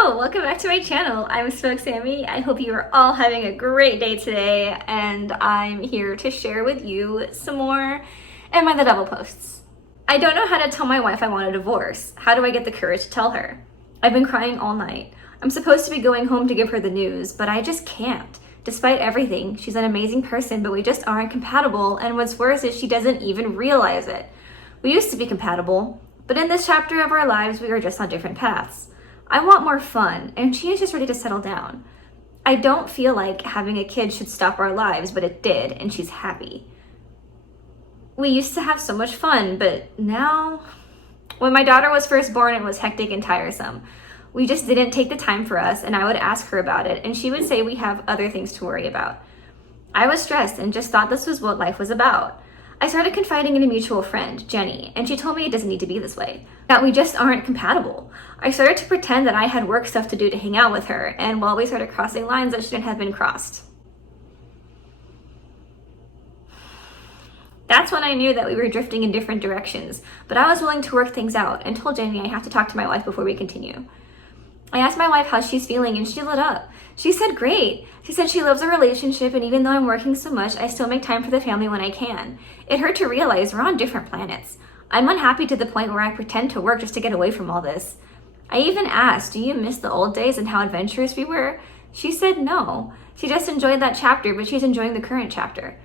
Hello, welcome back to my channel. I'm Spoke Sammy. I hope you are all having a great day today, and I'm here to share with you some more Am I the Devil posts. I don't know how to tell my wife I want a divorce. How do I get the courage to tell her? I've been crying all night. I'm supposed to be going home to give her the news, but I just can't. Despite everything, she's an amazing person, but we just aren't compatible, and what's worse is she doesn't even realize it. We used to be compatible, but in this chapter of our lives, we are just on different paths. I want more fun, and she is just ready to settle down. I don't feel like having a kid should stop our lives, but it did, and she's happy. We used to have so much fun, but now... When my daughter was first born, it was hectic and tiresome. We just didn't take the time for us, and I would ask her about it, and she would say we have other things to worry about. I was stressed and just thought this was what life was about. I started confiding in a mutual friend, Jenny, and she told me it doesn't need to be this way, that we just aren't compatible. I started to pretend that I had work stuff to do to hang out with her, and we started crossing lines that shouldn't have been crossed. That's when I knew that we were drifting in different directions, but I was willing to work things out and told Jenny I have to talk to my wife before we continue. I asked my wife how she's feeling, and she lit up. She said great. She said she loves our relationship, and even though I'm working so much, I still make time for the family when I can. It hurt to realize we're on different planets. I'm unhappy to the point where I pretend to work just to get away from all this. I even asked, do you miss the old days and how adventurous we were? She said no. She just enjoyed that chapter, but she's enjoying the current chapter.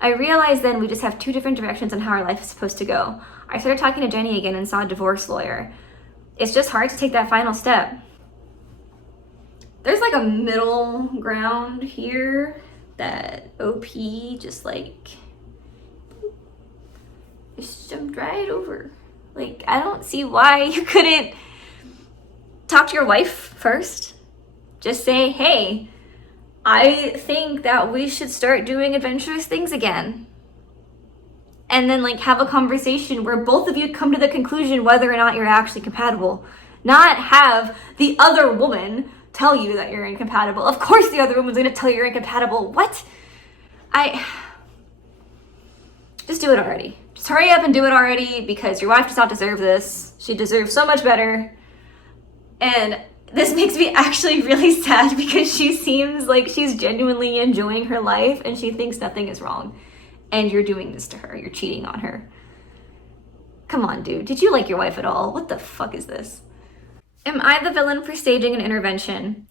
I realized then we just have two different directions on how our life is supposed to go. I started talking to Jenny again and saw a divorce lawyer. It's just hard to take that final step. There's like a middle ground here that OP just jumped right over. Like, I don't see why you couldn't talk to your wife first. Just say, hey, I think that we should start doing adventurous things again. And then have a conversation where both of you come to the conclusion whether or not you're actually compatible. Not have the other woman tell you that you're incompatible. Of course the other woman's gonna tell you you're incompatible. What? Just do it already. Just hurry up and do it already, because your wife does not deserve this. She deserves so much better. And this makes me actually really sad because she seems like she's genuinely enjoying her life and she thinks nothing is wrong. And you're doing this to her. You're cheating on her. Come on, dude. Did you like your wife at all? What the fuck is this? Am I the villain for staging an intervention?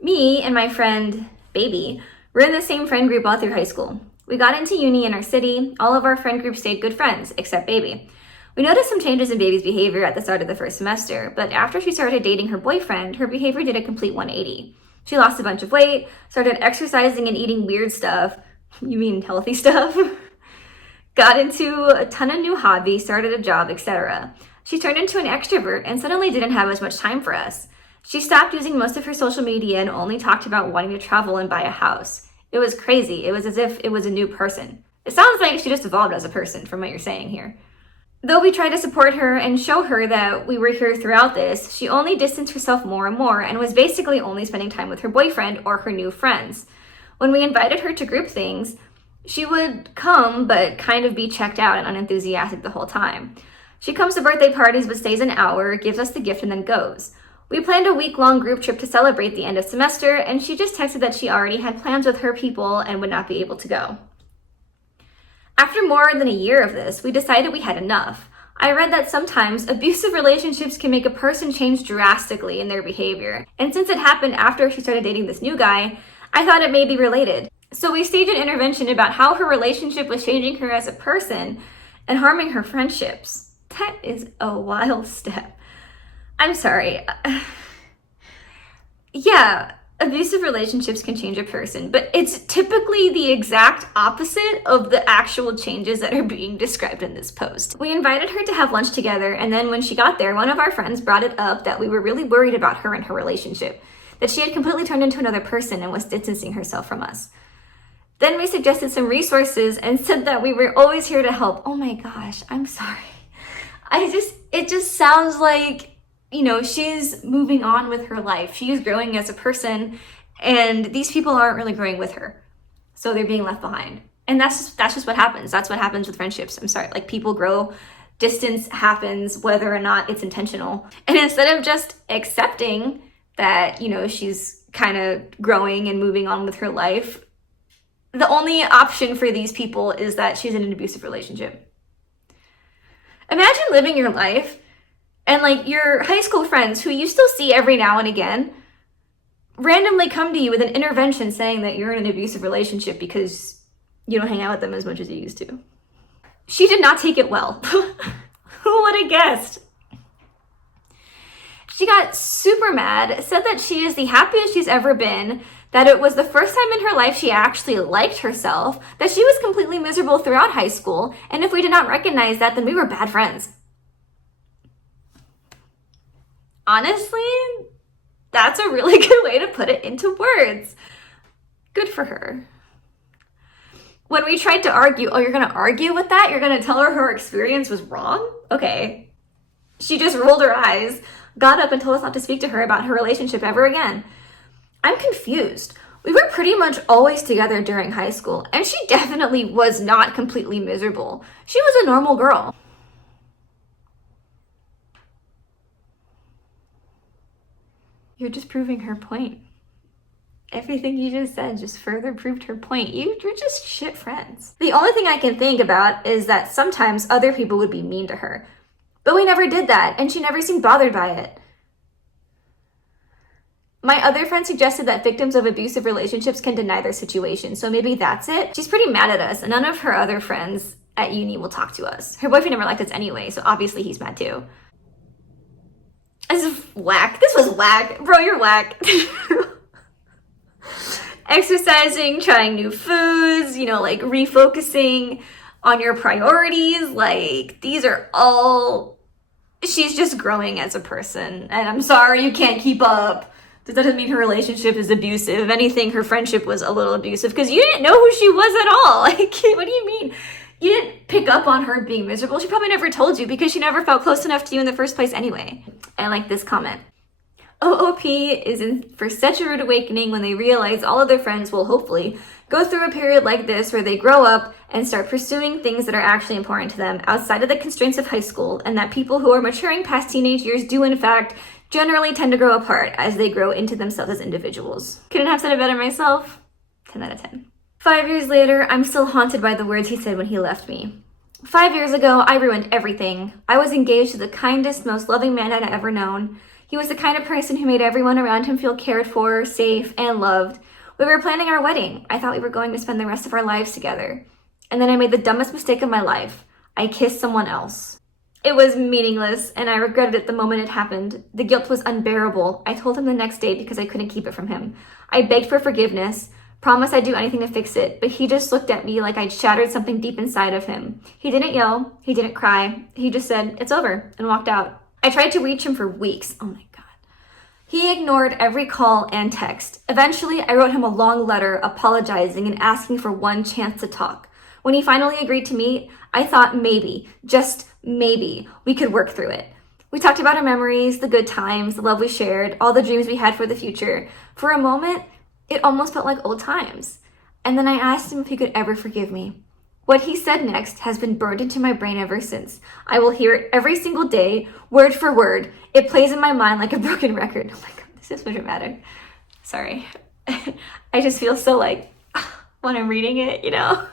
Me and my friend, Baby, were in the same friend group all through high school. We got into uni in our city. All of our friend group stayed good friends, except Baby. We noticed some changes in Baby's behavior at the start of the first semester, but after she started dating her boyfriend, her behavior did a complete 180. She lost a bunch of weight, started exercising and eating weird stuff. You mean healthy stuff? Got into a ton of new hobbies, started a job, etc. She turned into an extrovert and suddenly didn't have as much time for us. She stopped using most of her social media and only talked about wanting to travel and buy a house. It was crazy. It was as if it was a new person. It sounds like she just evolved as a person from what you're saying here. Though we tried to support her and show her that we were here throughout this, she only distanced herself more and more and was basically only spending time with her boyfriend or her new friends. When we invited her to group things, she would come but kind of be checked out and unenthusiastic the whole time. She comes to birthday parties but stays an hour, gives us the gift, and then goes. We planned a week-long group trip to celebrate the end of semester, and she just texted that she already had plans with her people and would not be able to go. After more than a year of this, we decided we had enough. I read that sometimes abusive relationships can make a person change drastically in their behavior, and since it happened after she started dating this new guy, I thought it may be related. So we staged an intervention about how her relationship was changing her as a person and harming her friendships. That is a wild step. I'm sorry. Yeah, abusive relationships can change a person, but it's typically the exact opposite of the actual changes that are being described in this post. We invited her to have lunch together, and then when she got there, one of our friends brought it up that we were really worried about her and her relationship, that she had completely turned into another person and was distancing herself from us. Then we suggested some resources and said that we were always here to help. Oh my gosh, I'm sorry. It just sounds like, she's moving on with her life. She's growing as a person, and these people aren't really growing with her. So they're being left behind. And that's just what happens. That's what happens with friendships. I'm sorry, people grow distance happens whether or not it's intentional. And instead of just accepting that, you know, she's kind of growing and moving on with her life, the only option for these people is that she's in an abusive relationship. Imagine living your life and like your high school friends who you still see every now and again randomly come to you with an intervention saying that you're in an abusive relationship because you don't hang out with them as much as you used to. She did not take it well. Who would have guessed? She got super mad, said that she is the happiest she's ever been, that it was the first time in her life she actually liked herself, that she was completely miserable throughout high school, and if we did not recognize that, then we were bad friends. Honestly, that's a really good way to put it into words. Good for her. When we tried to argue, oh, you're going to argue with that? You're going to tell her her experience was wrong? Okay. She just rolled her eyes, got up and told us not to speak to her about her relationship ever again. I'm confused. We were pretty much always together during high school, and she definitely was not completely miserable. She was a normal girl. You're just proving her point. Everything you just said just further proved her point. You're just shit friends. The only thing I can think about is that sometimes other people would be mean to her. But we never did that, and she never seemed bothered by it. My other friend suggested that victims of abusive relationships can deny their situation, so maybe that's it. She's pretty mad at us, and none of her other friends at uni will talk to us. Her boyfriend never liked us anyway, so obviously he's mad too. This is whack. This was whack. Bro, you're whack. Exercising, trying new foods, you know, like refocusing on your priorities. Like, these are all... She's just growing as a person, and I'm sorry you can't keep up. That doesn't mean her relationship is abusive. If anything, her friendship was a little abusive because you didn't know who she was at all. Like, what do you mean? You didn't pick up on her being miserable. She probably never told you because she never felt close enough to you in the first place anyway. I like this comment. OOP is in for such a rude awakening when they realize all of their friends will hopefully go through a period like this where they grow up and start pursuing things that are actually important to them outside of the constraints of high school, and that people who are maturing past teenage years do in fact generally tend to grow apart as they grow into themselves as individuals. Couldn't have said it better myself. 10 out of 10. 5 years later, I'm still haunted by the words he said when he left me. 5 years ago, I ruined everything. I was engaged to the kindest, most loving man I'd ever known. He was the kind of person who made everyone around him feel cared for, safe, and loved. We were planning our wedding. I thought we were going to spend the rest of our lives together. And then I made the dumbest mistake of my life. I kissed someone else. It was meaningless, and I regretted it the moment it happened. The guilt was unbearable. I told him the next day because I couldn't keep it from him. I begged for forgiveness, promised I'd do anything to fix it, but he just looked at me like I'd shattered something deep inside of him. He didn't yell, he didn't cry, he just said, "It's over," and walked out. I tried to reach him for weeks. Oh my God. He ignored every call and text. Eventually, I wrote him a long letter apologizing and asking for one chance to talk. When he finally agreed to meet, I thought maybe, just maybe, we could work through it. We talked about our memories, the good times, the love we shared, all the dreams we had for the future. For a moment, it almost felt like old times. And then I asked him if he could ever forgive me. What he said next has been burned into my brain ever since. I will hear it every single day, word for word. It plays in my mind like a broken record. Oh my God, this is so dramatic. Sorry. I just feel so like, when I'm reading it, you know?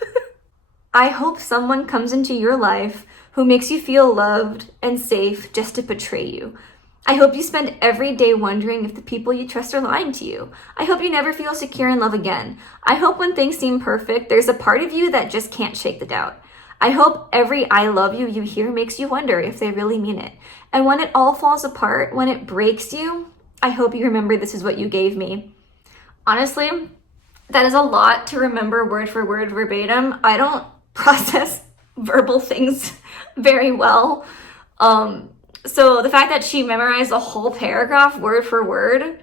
I hope someone comes into your life who makes you feel loved and safe just to betray you. I hope you spend every day wondering if the people you trust are lying to you. I hope you never feel secure in love again. I hope when things seem perfect, there's a part of you that just can't shake the doubt. I hope every "I love you" you hear makes you wonder if they really mean it. And when it all falls apart, when it breaks you, I hope you remember this is what you gave me. Honestly, that is a lot to remember word for word verbatim. I don't process verbal things very well. So the fact that she memorized the whole paragraph word for word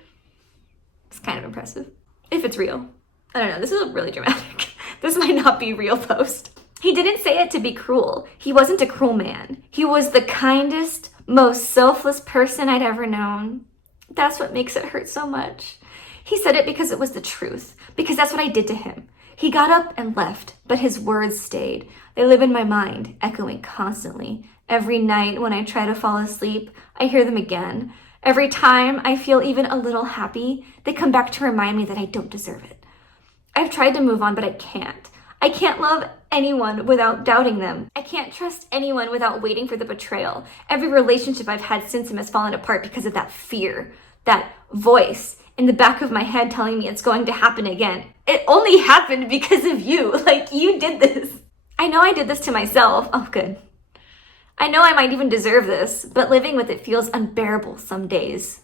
is kind of impressive. If it's real. I don't know, this is really dramatic. This might not be real post. He didn't say it to be cruel. He wasn't a cruel man. He was the kindest, most selfless person I'd ever known. That's what makes it hurt so much. He said it because it was the truth, because that's what I did to him. He got up and left, but his words stayed. They live in my mind, echoing constantly. Every night when I try to fall asleep, I hear them again. Every time I feel even a little happy, they come back to remind me that I don't deserve it. I've tried to move on, but I can't. I can't love anyone without doubting them. I can't trust anyone without waiting for the betrayal. Every relationship I've had since him has fallen apart because of that fear, that voice in the back of my head telling me it's going to happen again. It only happened because of you. Like, you did this. I know I did this to myself. Oh, good. I know I might even deserve this, but living with it feels unbearable some days.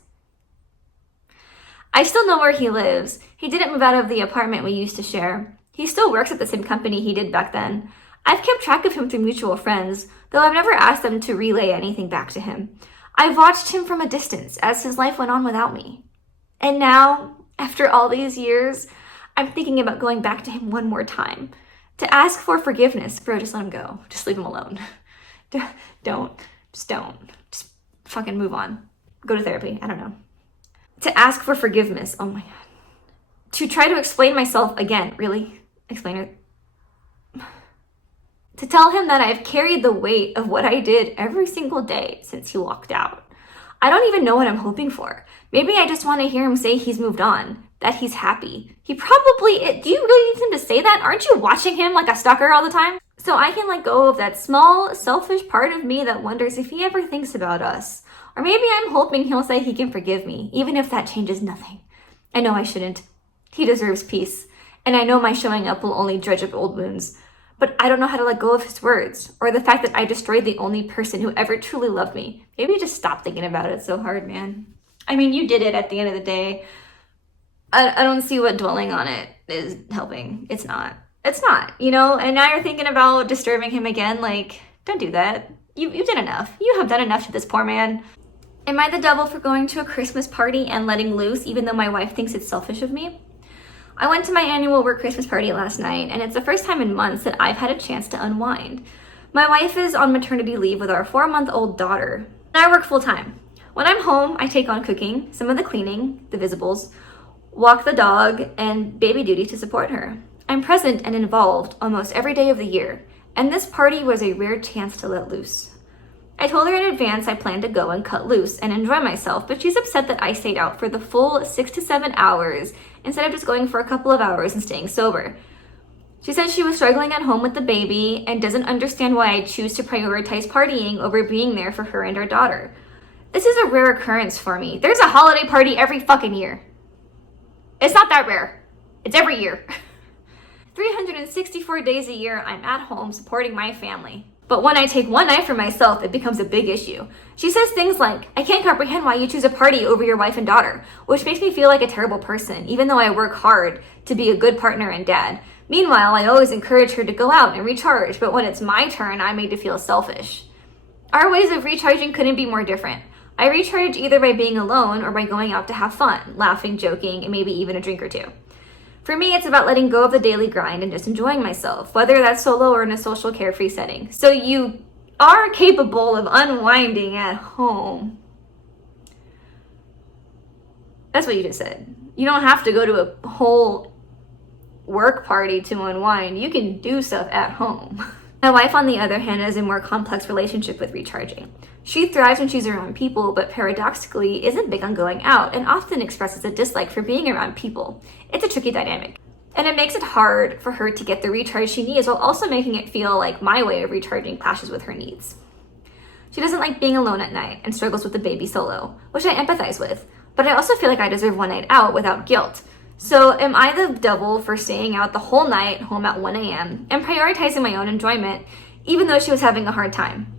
I still know where he lives. He didn't move out of the apartment we used to share. He still works at the same company he did back then. I've kept track of him through mutual friends, though I've never asked them to relay anything back to him. I've watched him from a distance as his life went on without me. And now, after all these years, I'm thinking about going back to him one more time. To ask for forgiveness. Bro, just let him go. Just leave him alone. Don't. Just fucking move on. Go to therapy. I don't know. To ask for forgiveness. Oh my God. To try to explain myself again. Really? Explain it. To tell him that I've carried the weight of what I did every single day since he walked out. I don't even know what I'm hoping for. Maybe I just want to hear him say he's moved on, that he's happy. He probably, do you really need him to say that? Aren't you watching him like a stalker all the time? So I can let go of that small, selfish part of me that wonders if he ever thinks about us. Or maybe I'm hoping he'll say he can forgive me, even if that changes nothing. I know I shouldn't. He deserves peace. And I know my showing up will only dredge up old wounds. But I don't know how to let go of his words, or the fact that I destroyed the only person who ever truly loved me. Maybe just stop thinking about it so hard, man. I mean, you did it at the end of the day. I don't see what dwelling on it is helping. It's not, you know? And now you're thinking about disturbing him again. Like, don't do that. You've done enough. You have done enough to this poor man. Am I the devil for going to a Christmas party and letting loose, even though my wife thinks it's selfish of me? I went to my annual work Christmas party last night, and it's the first time in months that I've had a chance to unwind. My wife is on maternity leave with our 4-month-old daughter, and I work full-time. When I'm home, I take on cooking, some of the cleaning, the visibles, walk the dog, and baby duty to support her. I'm present and involved almost every day of the year, and this party was a rare chance to let loose. I told her in advance I planned to go and cut loose and enjoy myself, but she's upset that I stayed out for the full 6 to 7 hours instead of just going for a couple of hours and staying sober. She said she was struggling at home with the baby and doesn't understand why I choose to prioritize partying over being there for her and our daughter. This is a rare occurrence for me. There's a holiday party every fucking year. It's not that rare. It's every year. 364 days a year, I'm at home supporting my family. But when I take one night for myself, it becomes a big issue. She says things like, I can't comprehend why you choose a party over your wife and daughter, which makes me feel like a terrible person, even though I work hard to be a good partner and dad. Meanwhile, I always encourage her to go out and recharge, but when it's my turn, I'm made to feel selfish. Our ways of recharging couldn't be more different. I recharge either by being alone or by going out to have fun, laughing, joking, and maybe even a drink or two. For me, it's about letting go of the daily grind and just enjoying myself, whether that's solo or in a social carefree setting. So you are capable of unwinding at home. That's what you just said. You don't have to go to a whole work party to unwind. You can do stuff at home. My wife, on the other hand, has a more complex relationship with recharging. She thrives when she's around people, but paradoxically isn't big on going out and often expresses a dislike for being around people. It's a tricky dynamic. And it makes it hard for her to get the recharge she needs while also making it feel like my way of recharging clashes with her needs. She doesn't like being alone at night and struggles with the baby solo, which I empathize with, but I also feel like I deserve one night out without guilt. So am I the devil for staying out the whole night home at 1 a.m. and prioritizing my own enjoyment, even though she was having a hard time?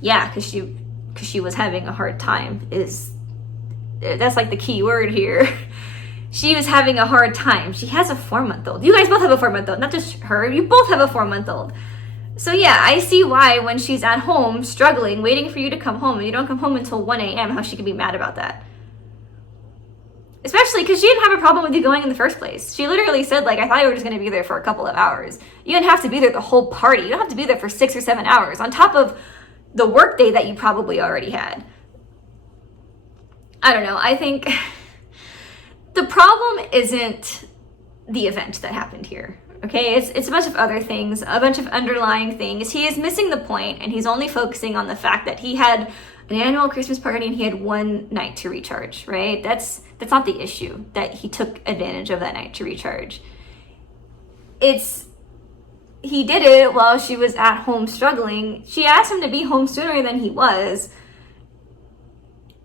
Yeah, because she was having a hard time that's like the key word here. She was having a hard time. She has a 4-month-old. You guys both have a 4-month-old, not just her. You both have a 4-month-old. So yeah, I see why when she's at home struggling, waiting for you to come home, and you don't come home until 1 a.m., how she could be mad about that. Especially because she didn't have a problem with you going in the first place. She literally said, like, I thought you were just going to be there for a couple of hours. You didn't have to be there the whole party. You don't have to be there for 6 or 7 hours on top of the work day that you probably already had. I don't know. I think the problem isn't the event that happened here. Okay, it's a bunch of other things, a bunch of underlying things. He is missing the point, and he's only focusing on the fact that he had an annual Christmas party and he had one night to recharge, right? That's not the issue, that he took advantage of that night to recharge. He did it while she was at home struggling. She asked him to be home sooner than he was.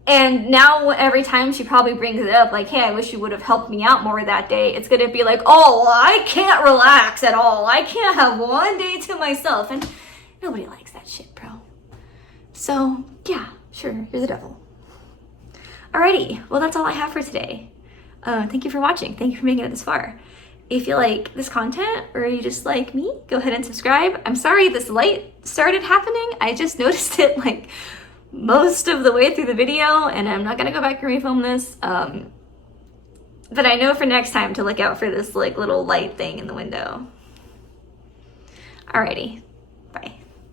And now every time she probably brings it up, like, hey, I wish you would have helped me out more that day, it's going to be like, oh, I can't relax at all. I can't have one day to myself. And nobody likes that shit, bro. So, yeah, sure, you're the devil. Alrighty, well, that's all I have for today. Thank you for watching. Thank you for making it this far. If you like this content or you just like me, go ahead and subscribe. I'm sorry this light started happening. I just noticed it like most of the way through the video, and I'm not gonna go back and refilm this. But I know for next time to look out for this like little light thing in the window. Alrighty,